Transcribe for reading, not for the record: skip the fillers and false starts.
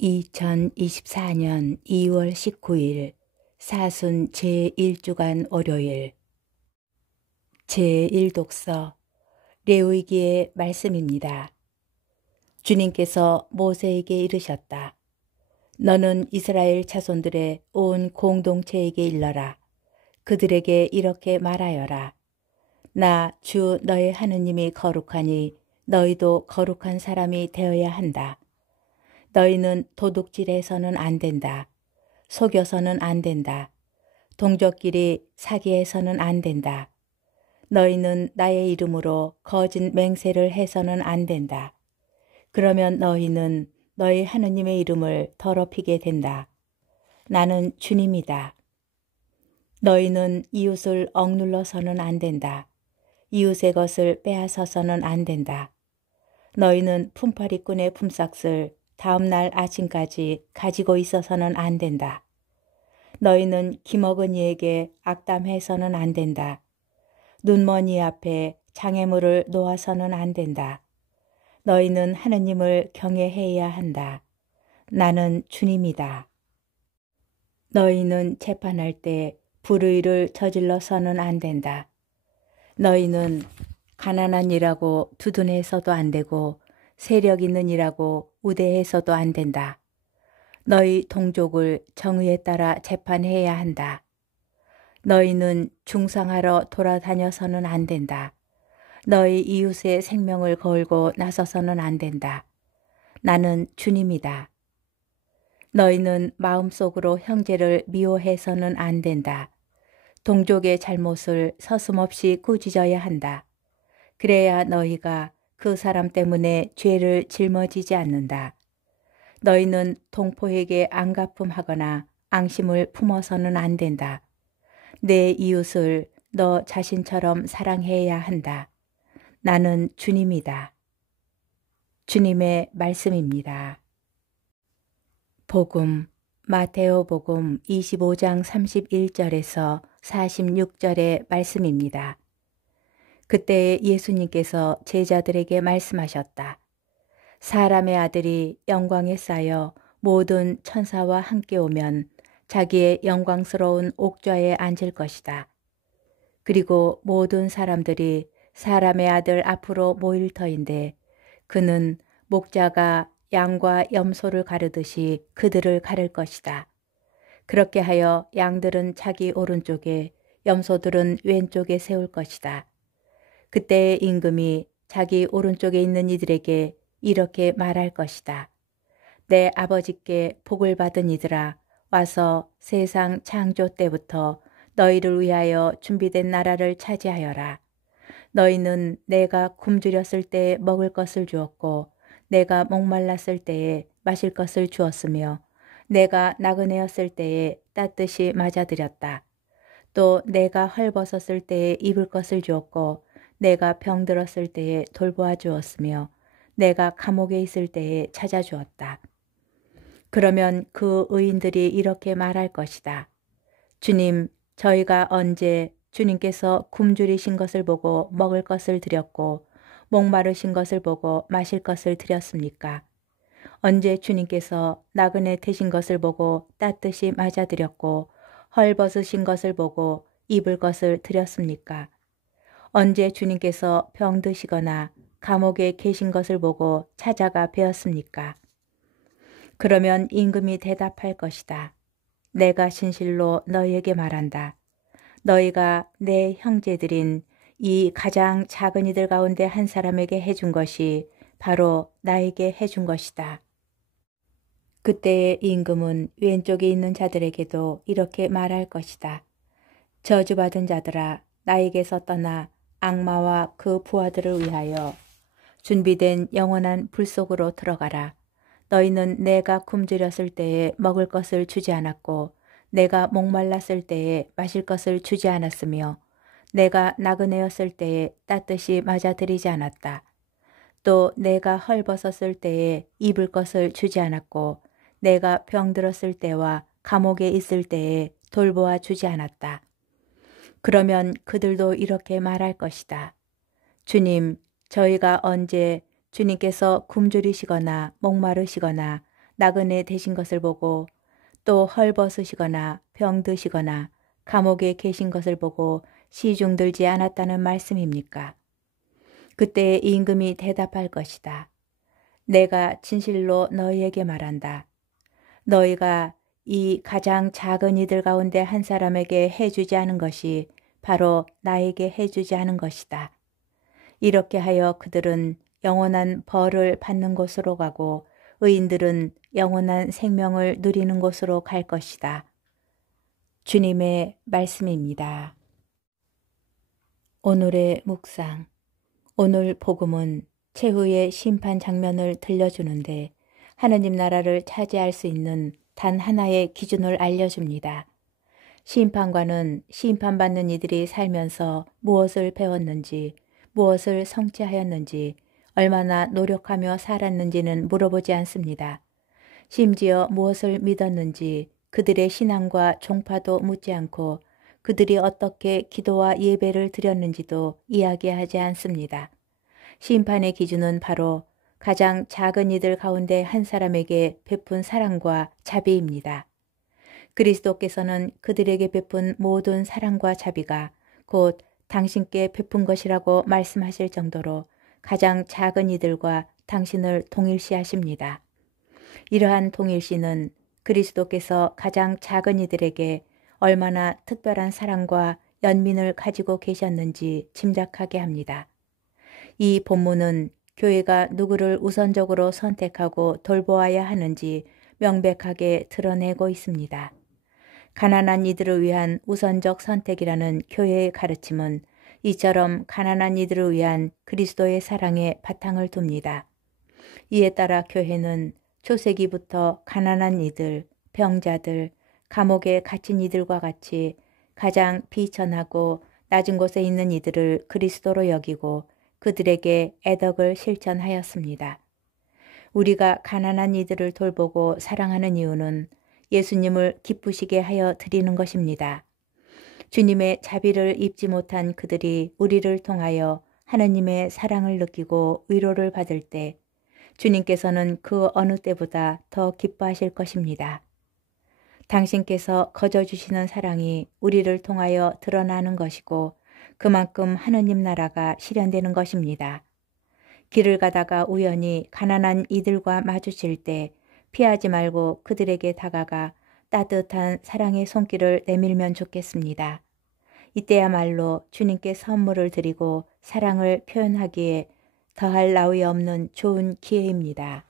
2024년 2월 19일 사순 제1주간 월요일 제1독서 레위기의 말씀입니다. 주님께서 모세에게 이르셨다. 너는 이스라엘 자손들의 온 공동체에게 일러라. 그들에게 이렇게 말하여라. 나 주 너의 하느님이 거룩하니 너희도 거룩한 사람이 되어야 한다. 너희는 도둑질해서는 안 된다. 속여서는 안 된다. 동족끼리 사기해서는 안 된다. 너희는 나의 이름으로 거짓 맹세를 해서는 안 된다. 그러면 너희는 너희 하느님의 이름을 더럽히게 된다. 나는 주님이다. 너희는 이웃을 억눌러서는 안 된다. 이웃의 것을 빼앗아서는 안 된다. 너희는 품팔이꾼의 품삯을 다음 날 아침까지 가지고 있어서는 안 된다. 너희는 기먹은 이에게 악담해서는 안 된다. 눈먼 이 앞에 장애물을 놓아서는 안 된다. 너희는 하느님을 경외해야 한다. 나는 주님이다. 너희는 재판할 때 불의를 저질러서는 안 된다. 너희는 가난한 이라고 두둔해서도 안 되고 세력 있는 이라고 우대해서도 안 된다. 너희 동족을 정의에 따라 재판해야 한다. 너희는 중상하러 돌아다녀서는 안 된다. 너희 이웃의 생명을 걸고 나서서는 안 된다. 나는 주님이다. 너희는 마음속으로 형제를 미워해서는 안 된다. 동족의 잘못을 서슴없이 꾸짖어야 한다. 그래야 너희가 그 사람 때문에 죄를 짊어지지 않는다. 너희는 동포에게 안가품하거나 앙심을 품어서는 안 된다. 내 이웃을 너 자신처럼 사랑해야 한다. 나는 주님이다. 주님의 말씀입니다. 복음 마테오 복음 25장 31절에서 46절의 말씀입니다. 그때 예수님께서 제자들에게 말씀하셨다. 사람의 아들이 영광에 쌓여 모든 천사와 함께 오면 자기의 영광스러운 옥좌에 앉을 것이다. 그리고 모든 사람들이 사람의 아들 앞으로 모일 터인데 그는 목자가 양과 염소를 가르듯이 그들을 가를 것이다. 그렇게 하여 양들은 자기 오른쪽에 염소들은 왼쪽에 세울 것이다. 그때 임금이 자기 오른쪽에 있는 이들에게 이렇게 말할 것이다. 내 아버지께 복을 받은 이들아, 와서 세상 창조 때부터 너희를 위하여 준비된 나라를 차지하여라. 너희는 내가 굶주렸을 때에 먹을 것을 주었고 내가 목말랐을 때에 마실 것을 주었으며 내가 나그네였을 때에 따뜻이 맞아들였다. 또 내가 헐벗었을 때에 입을 것을 주었고 내가 병들었을 때에 돌보아 주었으며 내가 감옥에 있을 때에 찾아주었다. 그러면 그 의인들이 이렇게 말할 것이다. 주님, 저희가 언제 주님께서 굶주리신 것을 보고 먹을 것을 드렸고 목마르신 것을 보고 마실 것을 드렸습니까? 언제 주님께서 나그네 되신 것을 보고 따뜻이 맞아드렸고 헐벗으신 것을 보고 입을 것을 드렸습니까? 언제 주님께서 병드시거나 감옥에 계신 것을 보고 찾아가 뵈었습니까? 그러면 임금이 대답할 것이다. 내가 진실로 너희에게 말한다. 너희가 내 형제들인 이 가장 작은 이들 가운데 한 사람에게 해준 것이 바로 나에게 해준 것이다. 그때의 임금은 왼쪽에 있는 자들에게도 이렇게 말할 것이다. 저주받은 자들아, 나에게서 떠나 악마와 그 부하들을 위하여 준비된 영원한 불 속으로 들어가라. 너희는 내가 굶주렸을 때에 먹을 것을 주지 않았고 내가 목말랐을 때에 마실 것을 주지 않았으며 내가 나그네였을 때에 따뜻이 맞아들이지 않았다. 또 내가 헐벗었을 때에 입을 것을 주지 않았고 내가 병들었을 때와 감옥에 있을 때에 돌보아 주지 않았다. 그러면 그들도 이렇게 말할 것이다. 주님, 저희가 언제 주님께서 굶주리시거나 목마르시거나 나그네 되신 것을 보고 또 헐벗으시거나 병드시거나 감옥에 계신 것을 보고 시중들지 않았다는 말씀입니까? 그때 임금이 대답할 것이다. 내가 진실로 너희에게 말한다. 너희가 이 가장 작은 이들 가운데 한 사람에게 해주지 않은 것이 바로 나에게 해주지 않은 것이다. 이렇게 하여 그들은 영원한 벌을 받는 곳으로 가고 의인들은 영원한 생명을 누리는 곳으로 갈 것이다. 주님의 말씀입니다. 오늘의 묵상. 오늘 복음은 최후의 심판 장면을 들려주는데 하느님 나라를 차지할 수 있는 단 하나의 기준을 알려줍니다. 심판관은 심판받는 이들이 살면서 무엇을 배웠는지, 무엇을 성취하였는지, 얼마나 노력하며 살았는지는 물어보지 않습니다. 심지어 무엇을 믿었는지 그들의 신앙과 종파도 묻지 않고 그들이 어떻게 기도와 예배를 드렸는지도 이야기하지 않습니다. 심판의 기준은 바로 가장 작은 이들 가운데 한 사람에게 베푼 사랑과 자비입니다. 그리스도께서는 그들에게 베푼 모든 사랑과 자비가 곧 당신께 베푼 것이라고 말씀하실 정도로 가장 작은 이들과 당신을 동일시하십니다. 이러한 동일시는 그리스도께서 가장 작은 이들에게 얼마나 특별한 사랑과 연민을 가지고 계셨는지 짐작하게 합니다. 이 본문은 교회가 누구를 우선적으로 선택하고 돌보아야 하는지 명백하게 드러내고 있습니다. 가난한 이들을 위한 우선적 선택이라는 교회의 가르침은 이처럼 가난한 이들을 위한 그리스도의 사랑에 바탕을 둡니다. 이에 따라 교회는 초세기부터 가난한 이들, 병자들, 감옥에 갇힌 이들과 같이 가장 비천하고 낮은 곳에 있는 이들을 그리스도로 여기고 그들에게 애덕을 실천하였습니다. 우리가 가난한 이들을 돌보고 사랑하는 이유는 예수님을 기쁘시게 하여 드리는 것입니다. 주님의 자비를 입지 못한 그들이 우리를 통하여 하느님의 사랑을 느끼고 위로를 받을 때 주님께서는 그 어느 때보다 더 기뻐하실 것입니다. 당신께서 거저주시는 사랑이 우리를 통하여 드러나는 것이고 그만큼 하느님 나라가 실현되는 것입니다. 길을 가다가 우연히 가난한 이들과 마주칠 때 피하지 말고 그들에게 다가가 따뜻한 사랑의 손길을 내밀면 좋겠습니다. 이때야말로 주님께 선물을 드리고 사랑을 표현하기에 더할 나위 없는 좋은 기회입니다.